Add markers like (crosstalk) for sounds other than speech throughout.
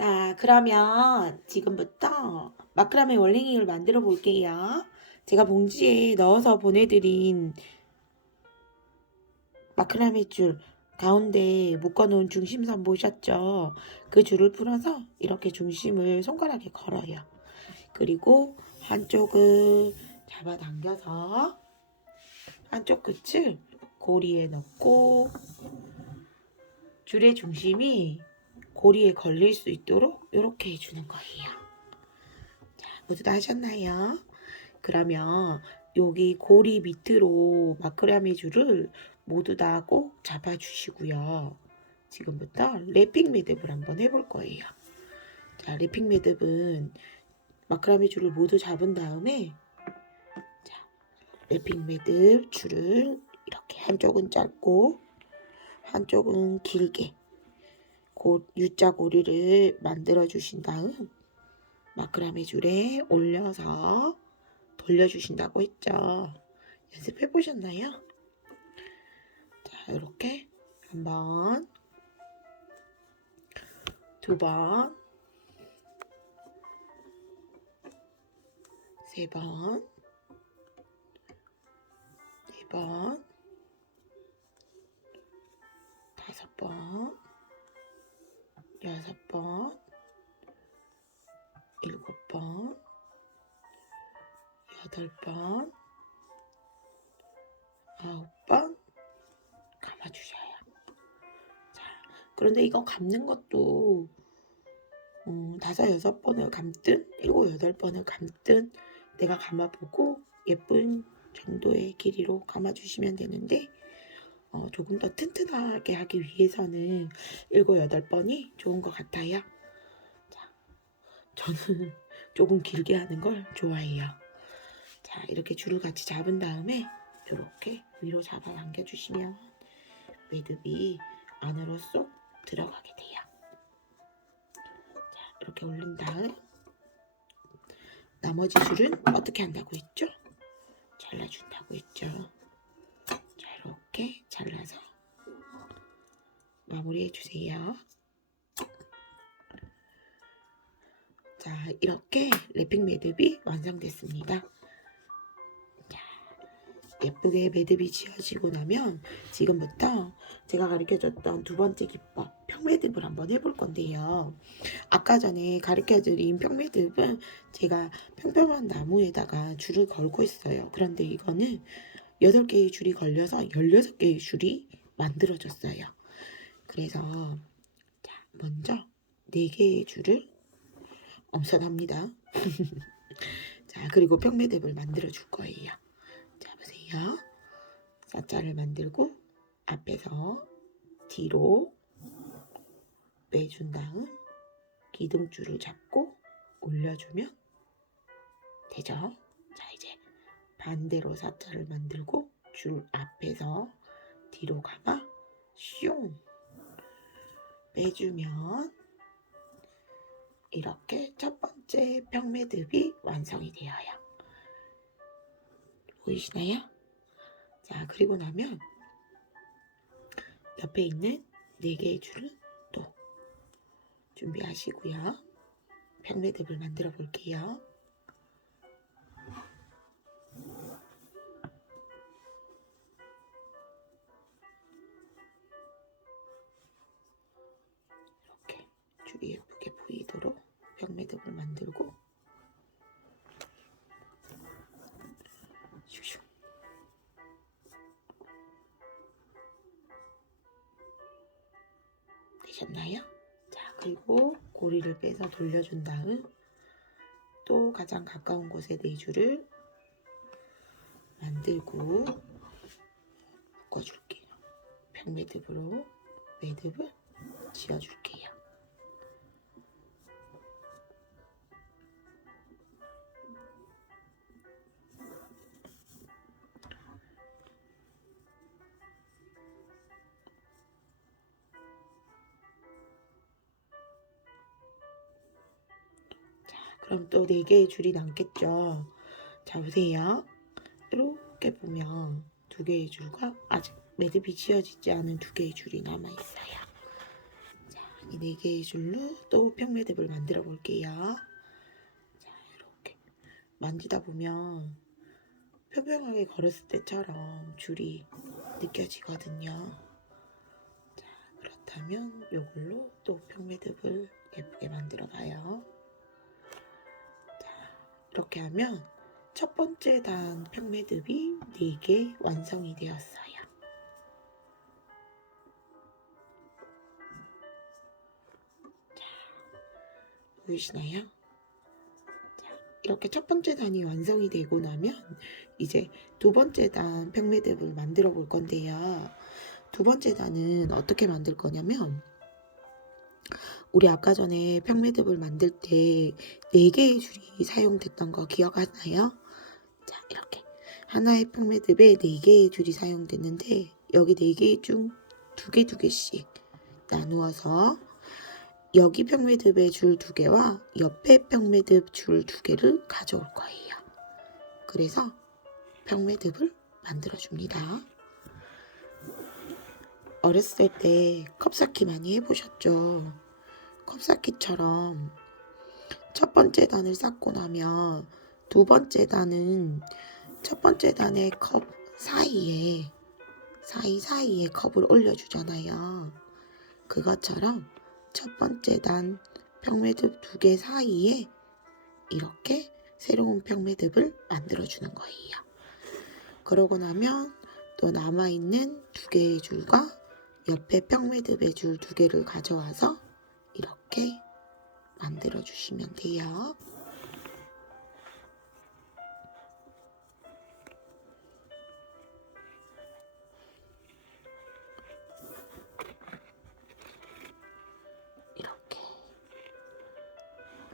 자, 그러면 지금부터 마크라메 월링잉을 만들어 볼게요. 제가 봉지에 넣어서 보내드린 마크라메 줄 가운데 묶어놓은 중심선 보셨죠? 그 줄을 풀어서 이렇게 중심을 손가락에 걸어요. 그리고 한쪽을 잡아당겨서 한쪽 끝을 고리에 넣고 줄의 중심이 고리에 걸릴 수 있도록 이렇게 해주는 거예요. 자, 모두 다 하셨나요? 그러면 여기 고리 밑으로 마크라메 줄을 모두 다 꼭 잡아주시고요. 지금부터 랩핑 매듭을 한번 해볼 거예요. 자, 랩핑 매듭은 마크라메 줄을 모두 잡은 다음에 자, 랩핑 매듭 줄을 이렇게 한쪽은 짧고 한쪽은 길게 고, U자 고리를 만들어 주신 다음 마크라메 줄에 올려서 돌려주신다고 했죠. 연습해 보셨나요? 자, 이렇게 한 번, 두 번, 세 번, 네 번, 다섯 번, 여섯 번, 일곱 번, 여덟 번, 아홉 번 감아주셔요. 자, 그런데 이거 감는 것도 음, 다섯 여섯 번을 감든 일곱 여덟 번을 감든 내가 감아보고 예쁜 정도의 길이로 감아주시면 되는데 어, 조금 더 튼튼하게 하기 위해서는 일곱 여덟 번이 좋은 것 같아요. 자, 저는 (laughs) 조금 길게 하는 걸 좋아해요. 자, 이렇게 줄을 같이 잡은 다음에 이렇게 위로 잡아 당겨주시면 매듭이 안으로 쏙 들어가게 돼요. 자, 이렇게 올린 다음 나머지 줄은 어떻게 한다고 했죠? 잘라준다고 했죠. 자, 이렇게 잘라서 마무리해 주세요. 자, 이렇게 랩핑 매듭이 완성됐습니다. 자, 예쁘게 매듭이 지어지고 나면 지금부터 제가 가르쳐줬던 두 번째 기법, 평매듭을 한번 해볼 건데요. 아까 전에 가르쳐드린 평매듭은 제가 평평한 나무에다가 줄을 걸고 있어요. 그런데 이거는 8개의 줄이 걸려서 16개의 줄이 만들어졌어요. 그래서 자, 먼저 4개의 줄을 엄선합니다. (laughs) 자, 그리고 평매듭을 만들어 줄 거예요. 자, 보세요. 사자를 만들고 앞에서 뒤로 빼준 다음 기둥줄을 잡고 올려주면 되죠. 반대로 사자를 만들고 줄 앞에서 뒤로 감아 슝 빼주면 이렇게 첫 번째 평매듭이 완성이 되어요. 보이시나요? 자, 그리고 나면 옆에 있는 네 개의 줄을 또 준비하시고요. 평매듭을 만들어 볼게요. 보이도록 병매듭을 만들고 슉슉 되셨나요? 자 그리고 고리를 빼서 돌려준 다음 또 가장 가까운 곳에 네 줄을 만들고 묶어줄게요. 병매듭으로 매듭을 지어줄게요. 그럼 또네 개의 줄이 남겠죠. 자, 보세요. 이렇게 보면 두 개의 줄과 아직 매듭이 지어지지 않은 두 개의 줄이 남아 있어요. 자, 이네 개의 줄로 또 평매듭을 만들어 볼게요. 자, 이렇게 만지다 보면 평평하게 걸었을 때처럼 줄이 느껴지거든요. 자, 그렇다면 이걸로 또 평매듭을 예쁘게 만들어 봐요. 자, 이렇게 하면 첫 번째 단 평매듭이 4개 완성이 되었어요. 보이시나요? 자, 이렇게 첫 번째 단이 완성이 되고 나면 이제 두 번째 단 평매듭을 만들어 볼 건데요. 두 번째 단은 어떻게 만들 거냐면 우리 아까 전에 평매듭을 만들 때네 개의 줄이 사용됐던 거 기억하나요? 자, 이렇게 하나의 평매듭에 네 개의 줄이 사용됐는데 여기 네개중두개두 개씩 나누어서 여기 평매듭의 줄두 개와 옆에 평매듭 줄두 개를 가져올 거예요. 그래서 평매듭을 만들어 줍니다. 어렸을 때 컵쌓기 많이 해보셨죠? 컵쌓기처럼 첫 번째 단을 쌓고 나면 두 번째 단은 첫 번째 단의 컵 사이에 사이사이에 컵을 올려주잖아요. 그것처럼 첫 번째 단 평매듭 두 개 사이에 이렇게 새로운 평매듭을 만들어주는 거예요. 그러고 나면 또 남아있는 두 개의 줄과 옆에 평매듭의 줄두 개를 가져와서 이렇게 만들어 주시면 돼요. 이렇게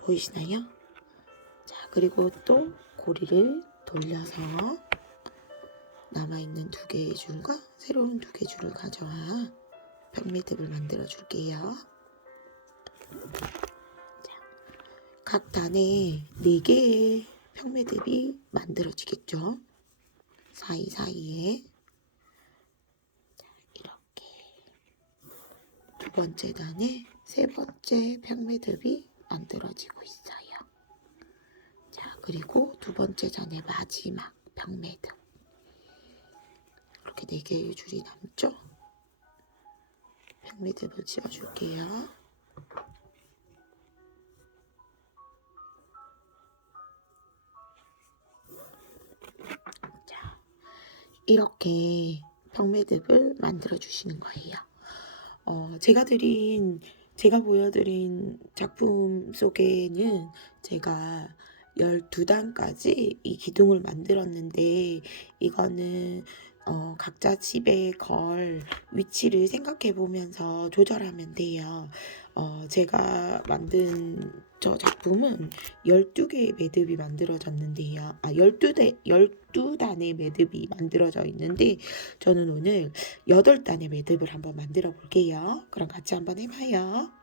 보이시나요? 자, 그리고 또 고리를 돌려서 남아있는 두 개의 줄과 새로운 두 개의 줄을 가져와 평매듭을 만들어 줄게요. 자, 각 단에 네 개의 평매듭이 만들어지겠죠. 사이사이에 자, 이렇게 두 번째 단에 세 번째 평매듭이 만들어지고 있어요. 자, 그리고 두 번째 단의 마지막 평매듭. 이렇게 네 개의 줄이 남죠? 평매듭을 지어줄게요. 자, 이렇게 평매듭을 만들어 주시는 거예요. 어, 제가 드린 제가 보여드린 작품 속에는 제가 12단까지 이 기둥을 만들었는데 이거는 어, 각자 집에 걸 위치를 생각해 보면서 조절하면 돼요. 어, 제가 만든 저 작품은 12개의 매듭이 만들어졌는데요. 아, 12대, 12단의 매듭이 만들어져 있는데 저는 오늘 8단의 매듭을 한번 만들어 볼게요. 그럼 같이 한번 해봐요.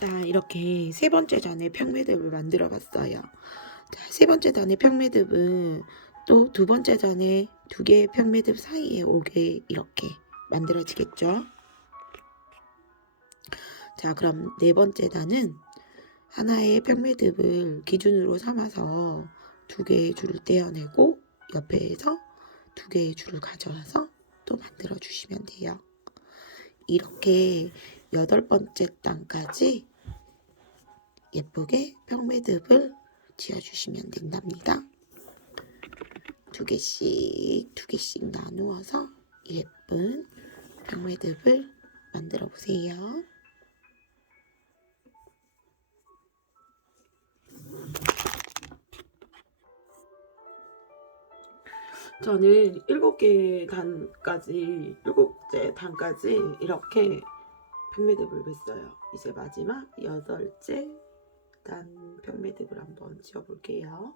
자, 이렇게 세 번째 단의 평매듭을 만들어 봤어요. 자, 세 번째 단의 평매듭은 또 두 번째 단의 두 개의 평매듭 사이에 오게 이렇게 만들어지겠죠. 자, 그럼 네 번째 단은 하나의 평매듭을 기준으로 삼아서 두 개의 줄을 떼어내고 옆에서 두 개의 줄을 가져와서 또 만들어 주시면 돼요. 이렇게 여덟 번째 단까지 예쁘게 평매듭을 지어주시면 된답니다. 두 개씩 두 개씩 나누어서 예쁜 평매듭을 만들어 보세요. 저는 일곱 개 단까지 일곱째 단까지 이렇게 평매듭을 맸어요. 이제 마지막 여덟째 단 평매듭을 한번 지어볼게요.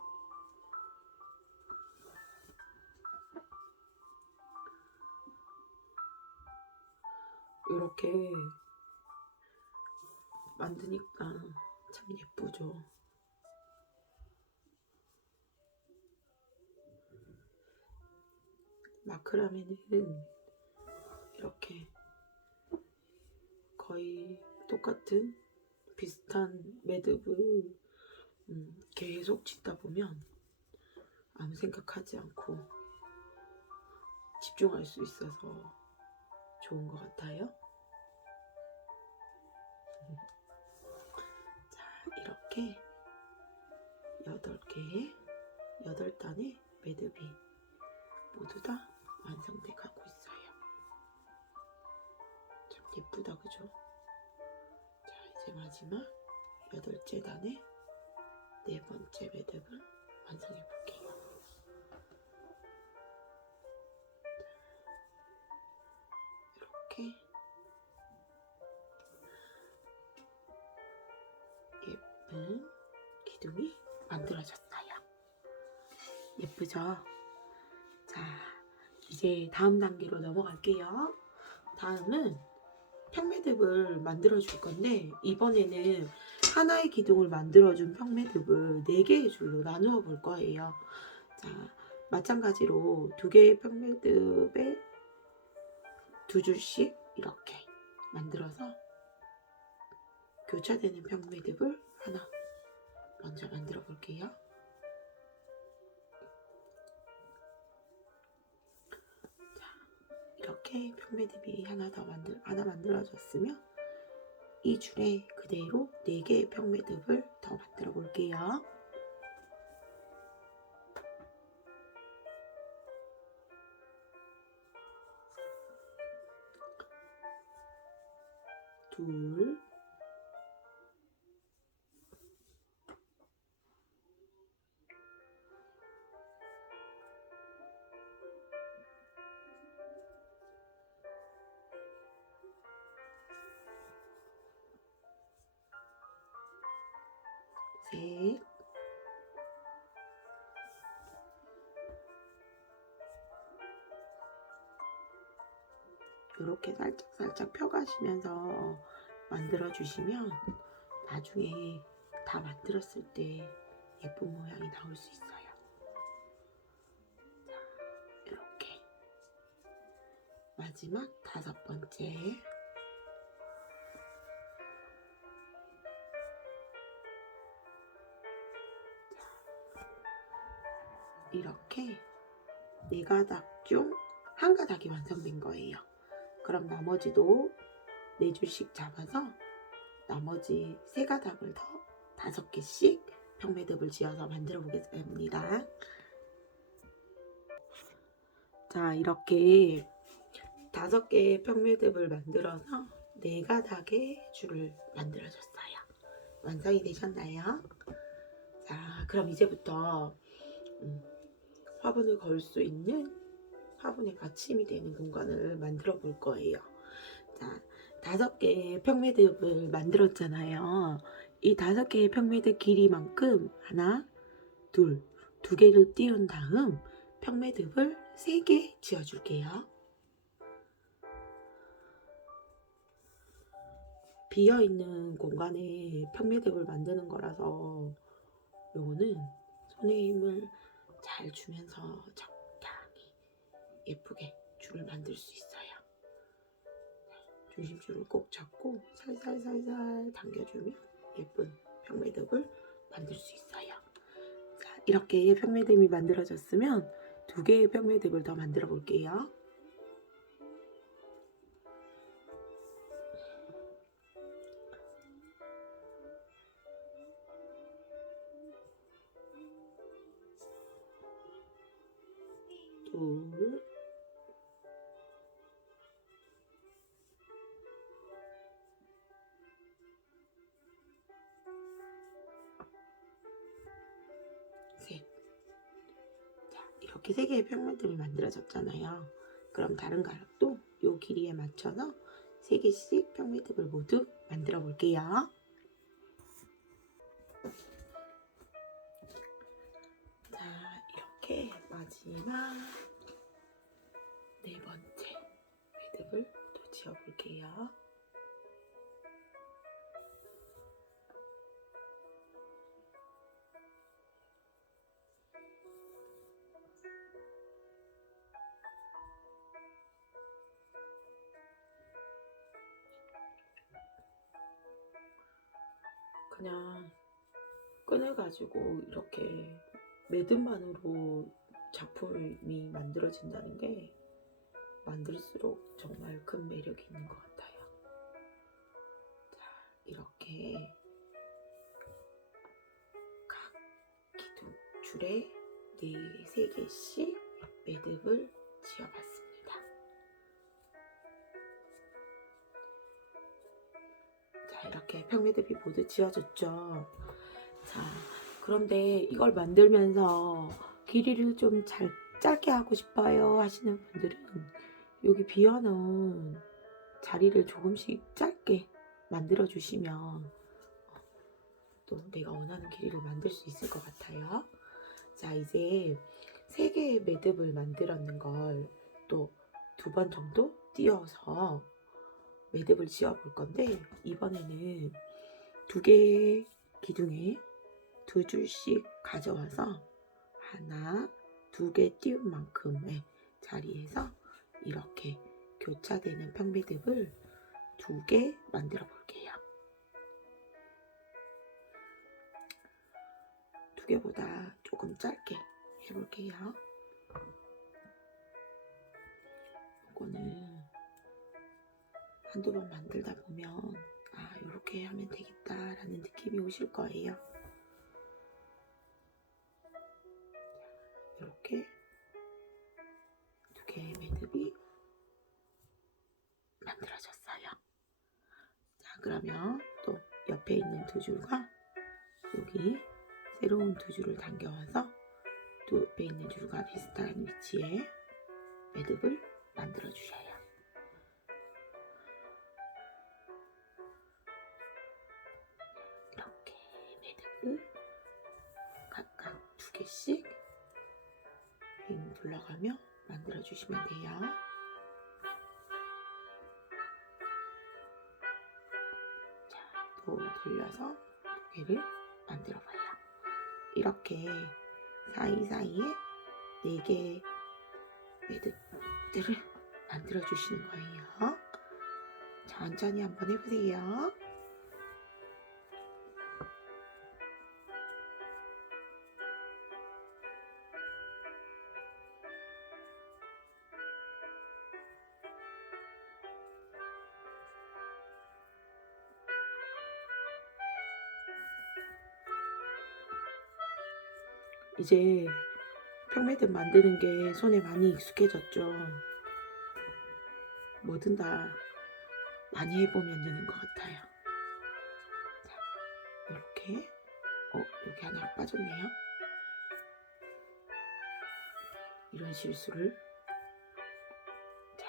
이렇게 만드니까 참 예쁘죠. 마크라메는 이렇게 거의 똑같은 비슷한 매듭을 음, 계속 짓다 보면 아무 생각하지 않고 집중할 수 있어서 좋은 것 같아요. 자, 이렇게 여덟 개의 여덟 단의 매듭이 모두 다 완성돼 가고 있어요. 참 예쁘다, 그죠? 자, 이제 마지막 여덟째 단의 네 번째 매듭을 완성해 볼게요. 이렇게 예쁜 기둥이 만들어졌어요. 예쁘죠? 자, 이제 다음 단계로 넘어갈게요. 다음은 평매듭을 만들어 줄 건데 이번에는 하나의 기둥을 만들어 준 평매듭을 네 개의 줄로 나누어 볼 거예요. 자, 마찬가지로 두 개의 평매듭에 두 줄씩 이렇게 만들어서 교차되는 평매듭을 하나 먼저 만들어 볼게요. 이렇게 평매듭이 하나 더 만들 하나 만들어졌으면 이 줄에 그대로 네 개의 평매듭을 더 만들어 볼게요. 둘, 이렇게 살짝 살짝 펴가시면서 만들어 주시면 나중에 다 만들었을 때 예쁜 모양이 나올 수 있어요. 자, 이렇게 마지막 다섯 번째 이렇게 네 가닥 중 한 가닥이 완성된 거예요. 그럼 나머지도 네 줄씩 잡아서 나머지 세 가닥을 더 다섯 개씩 평매듭을 지어서 만들어 보겠습니다. 자, 이렇게 다섯 개의 평매듭을 만들어서 네 가닥의 줄을 만들어줬어요. 완성이 되셨나요? 자, 그럼 이제부터 음, 화분을 걸 수 있는 화분의 받침이 되는 공간을 만들어 볼 거예요. 자, 다섯 개의 평매듭을 만들었잖아요. 이 다섯 개의 평매듭 길이만큼 하나, 둘, 두 개를 띄운 다음 평매듭을 세 개 지어줄게요. 비어 있는 공간에 평매듭을 만드는 거라서 요거는 손에 힘을 잘 주면서 적당히 예쁘게 줄을 만들 수 있어요. 중심줄을 꼭 잡고 살살살살 당겨주면 예쁜 평매듭을 만들 수 있어요. 자, 이렇게 평매듭이 만들어졌으면 두 개의 평매듭을 더 만들어 볼게요. 둘, 이렇게 세 개의 평면들이 만들어졌잖아요. 그럼 다른 가락도 요 길이에 맞춰서 세 개씩 평면듭을 모두 만들어 볼게요. 자, 이렇게 마지막 네 번째 매듭을 또 지어 볼게요. 가지고 이렇게 매듭만으로 작품이 만들어진다는 게 만들수록 정말 큰 매력이 있는 것 같아요. 자, 이렇게 각 기둥 줄에 네, 세 개씩 매듭을 지어봤습니다. 자, 이렇게 평매듭이 모두 지어졌죠. 자, 그런데 이걸 만들면서 길이를 좀 잘 짧게 하고 싶어요 하시는 분들은 여기 비어놓은 자리를 조금씩 짧게 만들어 주시면 또 내가 원하는 길이를 만들 수 있을 것 같아요. 자, 이제 세 개의 매듭을 만들었는 걸 또 두 번 정도 띄어서 매듭을 지어 볼 건데 이번에는 두 개의 기둥에 두 줄씩 가져와서 하나, 두 개 띄운 만큼의 자리에서 이렇게 교차되는 평매듭을 두 개 만들어 볼게요. 두 개보다 조금 짧게 해볼게요. 이거는 한두 번 만들다 보면 아 이렇게 하면 되겠다라는 느낌이 오실 거예요. 이렇게 두 개의 매듭이 만들어졌어요. 자 그러면 또 옆에 있는 두 줄과 여기 새로운 두 줄을 당겨와서 두 옆에 있는 줄과 비슷한 위치에 매듭을 만들어 주셔요. 이렇게 매듭을 각각 두 개씩 빙 둘러가며 만들어 주시면 돼요. 자, 또 돌려서 두 개를 만들어 봐요. 이렇게 사이사이에 네 개의 매듭들을 만들어 주시는 거예요. 천천히 한번 해보세요. 이제 평매듭 만드는 게 손에 많이 익숙해졌죠. 뭐든 다 많이 해보면 느는 것 같아요. 자, 이렇게. 어, 여기 하나 빠졌네요. 이런 실수를. 자,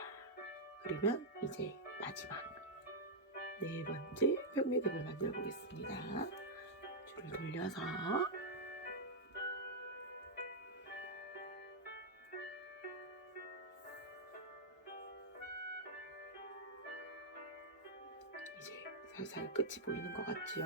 그러면 이제 마지막 네 번째 평매듭을 만들어 보겠습니다. 줄을 돌려서 살살 끝이 보이는 것 같지요?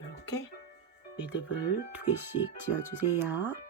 이렇게 매듭을 두 개씩 지어주세요.